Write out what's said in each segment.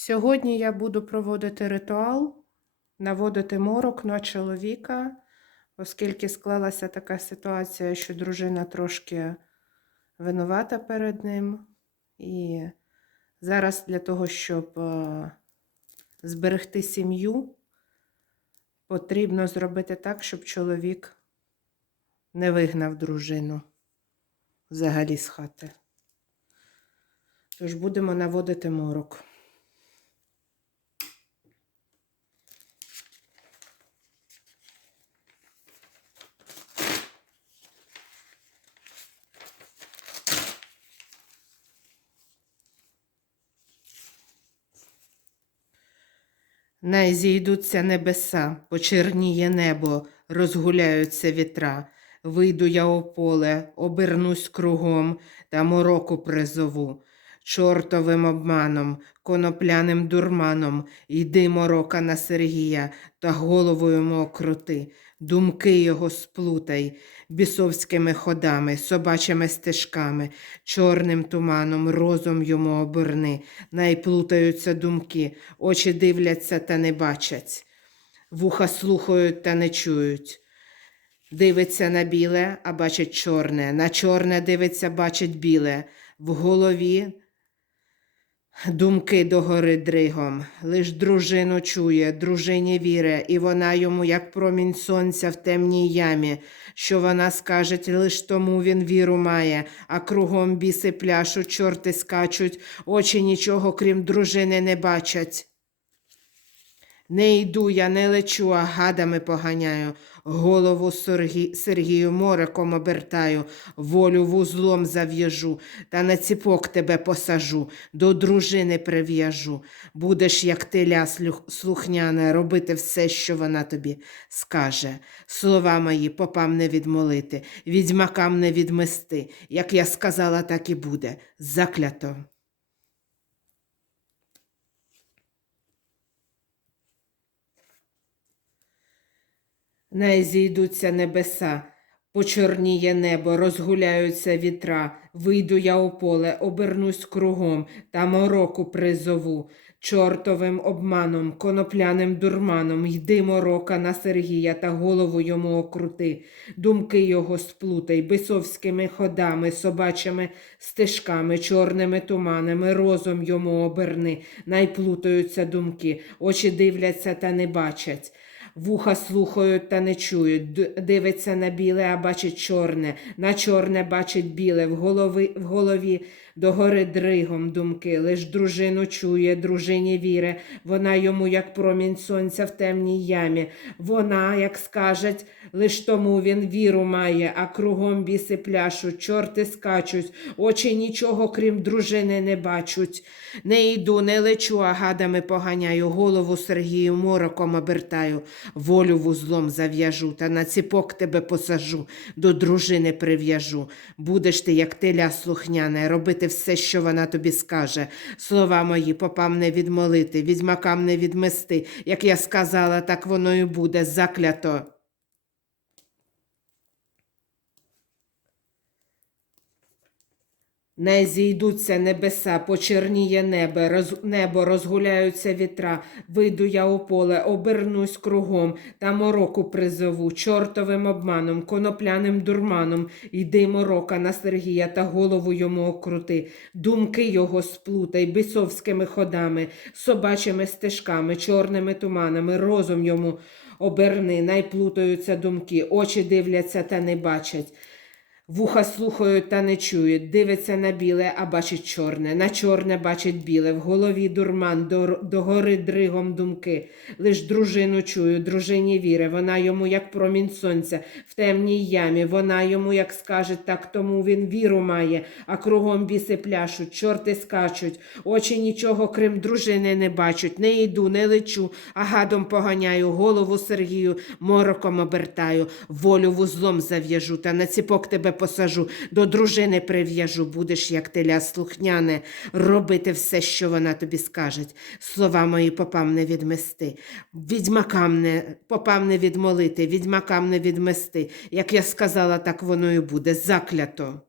Сьогодні я буду проводити ритуал, наводити морок на чоловіка, оскільки склалася така ситуація, що дружина трошки винувата перед ним. І зараз для того, щоб е, зберегти сім'ю, потрібно зробити так, щоб чоловік не вигнав дружину взагалі з хати. Тож будемо наводити морок. Най зійдуться небеса, почерніє небо, розгуляються вітра. Вийду я у поле, обернусь кругом та мороку призову. Чортовим обманом, конопляним дурманом, йди морока на Сергія та головою мокрути. окрути, думки його сплутай, бісовськими ходами, собачими стежками, чорним туманом, розум йому оберни, найплутаються думки, очі дивляться та не бачать, вуха слухають та не чують. Дивиться на біле, а бачить чорне, на чорне дивиться, бачить біле, в голові думки догори дригом, лиш дружину чує, дружині віре, і вона йому, як промінь сонця в темній ямі, що вона скаже, лиш тому він віру має, а кругом біси пляшуть, чорти скачуть, очі нічого, крім дружини, не бачать. Не йду я, не лечу, а гадами поганяю. Голову Сергі... Сергію мориком обертаю, волю вузлом зав'яжу, та на ціпок тебе посажу, до дружини прив'яжу. Будеш, як теля слух... слухняне, робити все, що вона тобі скаже. Слова мої попам не відмолити, відьмакам не відмести. Як я сказала, так і буде. Заклято. Не зійдуться небеса, почорніє небо, розгуляються вітра, вийду я у поле, обернусь кругом та мороку призову. Чортовим обманом, конопляним дурманом, йди морока на Сергія та голову йому окрути, думки його сплутай, бисовськими ходами, собачими стежками, чорними туманами, розум йому оберни, найплутаються думки, очі дивляться та не бачать. Вуха слухають та не чують, дивиться на біле, а бачить чорне, на чорне бачить біле, в голові, в голові догори дригом думки, лиш дружину чує, дружині віре, вона йому, як промінь сонця в темній ямі. Вона, як скажуть, лиш тому він віру має, а кругом біси пляшуть, чорти скачуть, очі нічого, крім дружини, не бачуть. Не йду, не лечу, а гадами поганяю, голову Сергію мороком обертаю, волю вузлом зав'яжу, та на ціпок тебе посажу, до дружини прив'яжу. Будеш ти, як теля слухняне, робити все, що вона тобі скаже. Слова мої попам не відмолити, відьмакам не відмести. Як я сказала, так воно і буде заклято. Не зійдуться небеса, почерніє небо, роз... небо розгуляються вітра. Вийду я у поле, обернусь кругом та мороку призову, чортовим обманом, конопляним дурманом. Йди морока на Сергія та голову йому окрути. Думки його сплутай, бісовськими ходами, собачими стежками, чорними туманами, розум йому оберни, найплутаються думки, очі дивляться та не бачать. Вуха слухають та не чують, дивиться на біле, а бачить чорне, на чорне бачить біле, в голові дурман, до, догори дригом думки. Лиш дружину чую, дружині віре, вона йому, як промінь сонця, в темній ямі, вона йому, як скаже, так тому він віру має, а кругом біси пляшуть, чорти скачуть, очі нічого, крім дружини, не бачать. Не йду, не лечу, а гадом поганяю, голову Сергію мороком обертаю, волю вузлом зав'яжу, та на ціпок тебе посажу, до дружини прив'яжу, будеш, як теля слухняне, робити все, що вона тобі скаже. Слова мої попам не відмести, відьмакам не, попам не відмолити, відьмакам не відмести. Як я сказала, так воно і буде, заклято.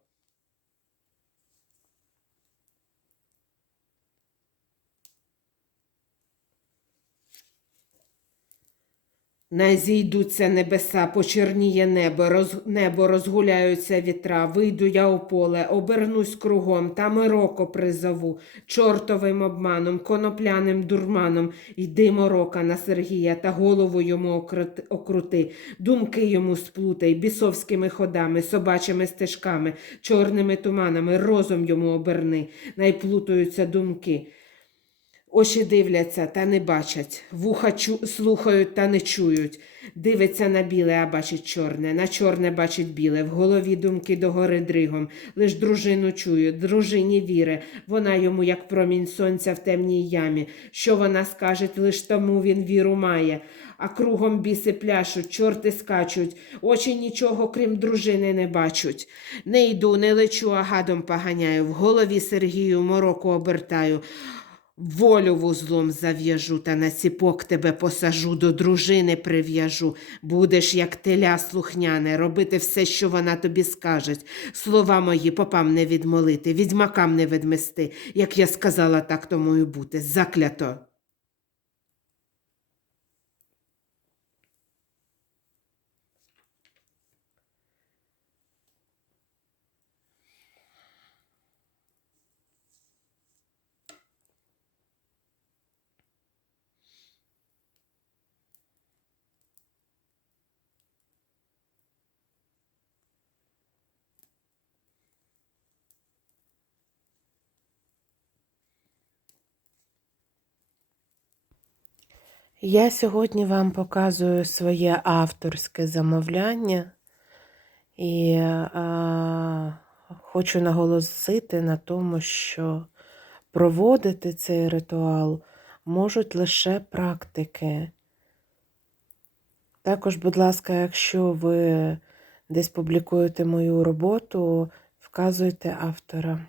Най зійдуться небеса, почерніє небо, роз... небо розгуляються вітра, вийду я у поле, обернусь кругом, там і роко призову, чортовим обманом, конопляним дурманом, йди морока на Сергія та голову йому окрути, думки йому сплутай, бісовськими ходами, собачими стежками, чорними туманами, розум йому оберни, найплутаються думки. Очі дивляться та не бачать, вуха чу... слухають та не чують. Дивиться на біле, а бачить чорне, на чорне бачить біле, в голові думки догори дригом. Лиш дружину чую, дружині віре, вона йому, як промінь сонця в темній ямі. Що вона скаже, лиш тому він віру має. А кругом біси пляшуть, чорти скачуть, очі нічого, крім дружини, не бачать. Не йду, не лечу, а гадом поганяю, в голові Сергію мороку обертаю. Волю вузлом зав'яжу та на ціпок тебе посажу, до дружини прив'яжу. Будеш, як теля слухняне, робити все, що вона тобі скаже. Слова мої попам не відмолити, відьмакам не відмести. Як я сказала, так тому і бути. Заклято. Я сьогодні вам показую своє авторське замовляння і а, хочу наголосити на тому, що проводити цей ритуал можуть лише практики. Також, будь ласка, якщо ви десь публікуєте мою роботу, вказуйте автора.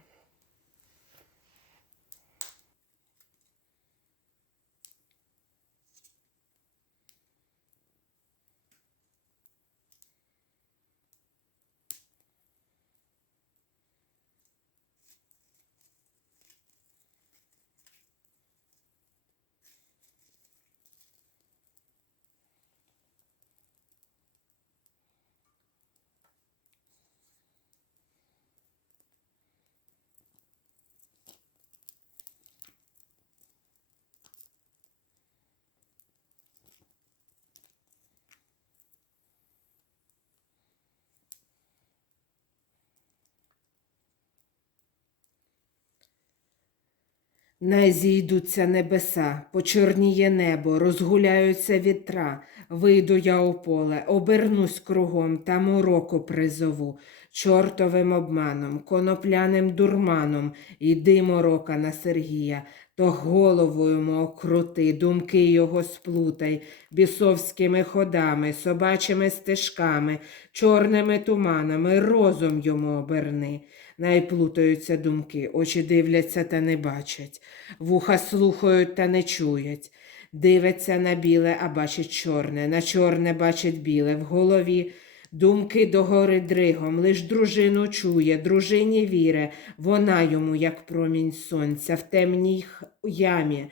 Най зійдуться небеса, почорніє небо, розгуляються вітра, вийду я у поле, обернусь кругом, там уроку призову, чортовим обманом, конопляним дурманом, іди морока на Сергія, то голову йому окрути, думки його сплутай, бісовськими ходами, собачими стежками, чорними туманами, розум йому оберни. Найплутаються думки, очі дивляться та не бачать, вуха слухають та не чують. Дивиться на біле, а бачить чорне, на чорне бачить біле, в голові думки догори дригом, лиш дружину чує, дружині віре, вона йому, як промінь сонця, в темній ямі.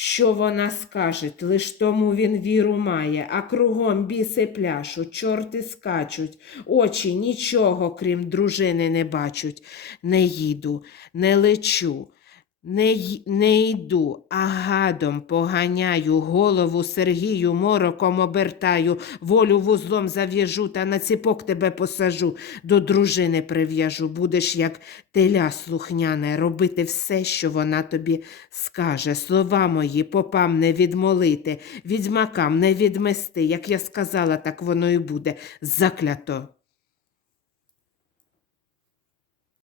Що вона скаже, лиш тому він віру має, а кругом біси пляшуть, чорти скачуть, очі нічого, крім дружини, не бачать. Не їду, не лечу, не, не йду, а гадом поганяю, голову Сергію мороком обертаю, волю вузлом зав'яжу та на ціпок тебе посажу, до дружини прив'яжу. Будеш, як теля слухняне, робити все, що вона тобі скаже. Слова мої попам не відмолити, відьмакам не відмести. Як я сказала, так воно і буде. Заклято.